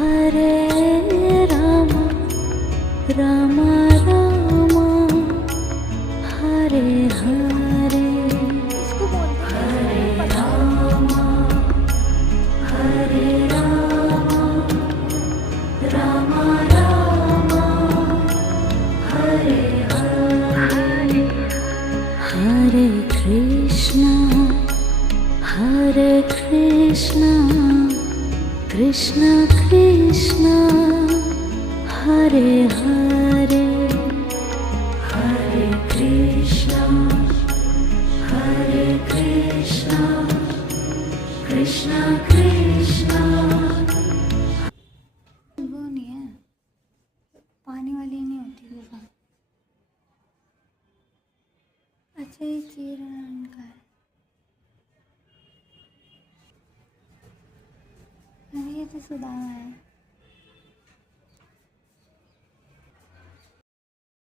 हरे राम राम राम हरे हरे। इसको बोलते हैं हरे राम हरे राम राम राम हरे हरे। हरे कृष्णा कृष्ण कृष्ण हरे हरे। हरे कृष्णा कृष्ण कृष्ण। वो नहीं है, पानी वाली नहीं होती वो सब। अच्छा ये चीरा रंग का है। अरे ये तो सुदामा है।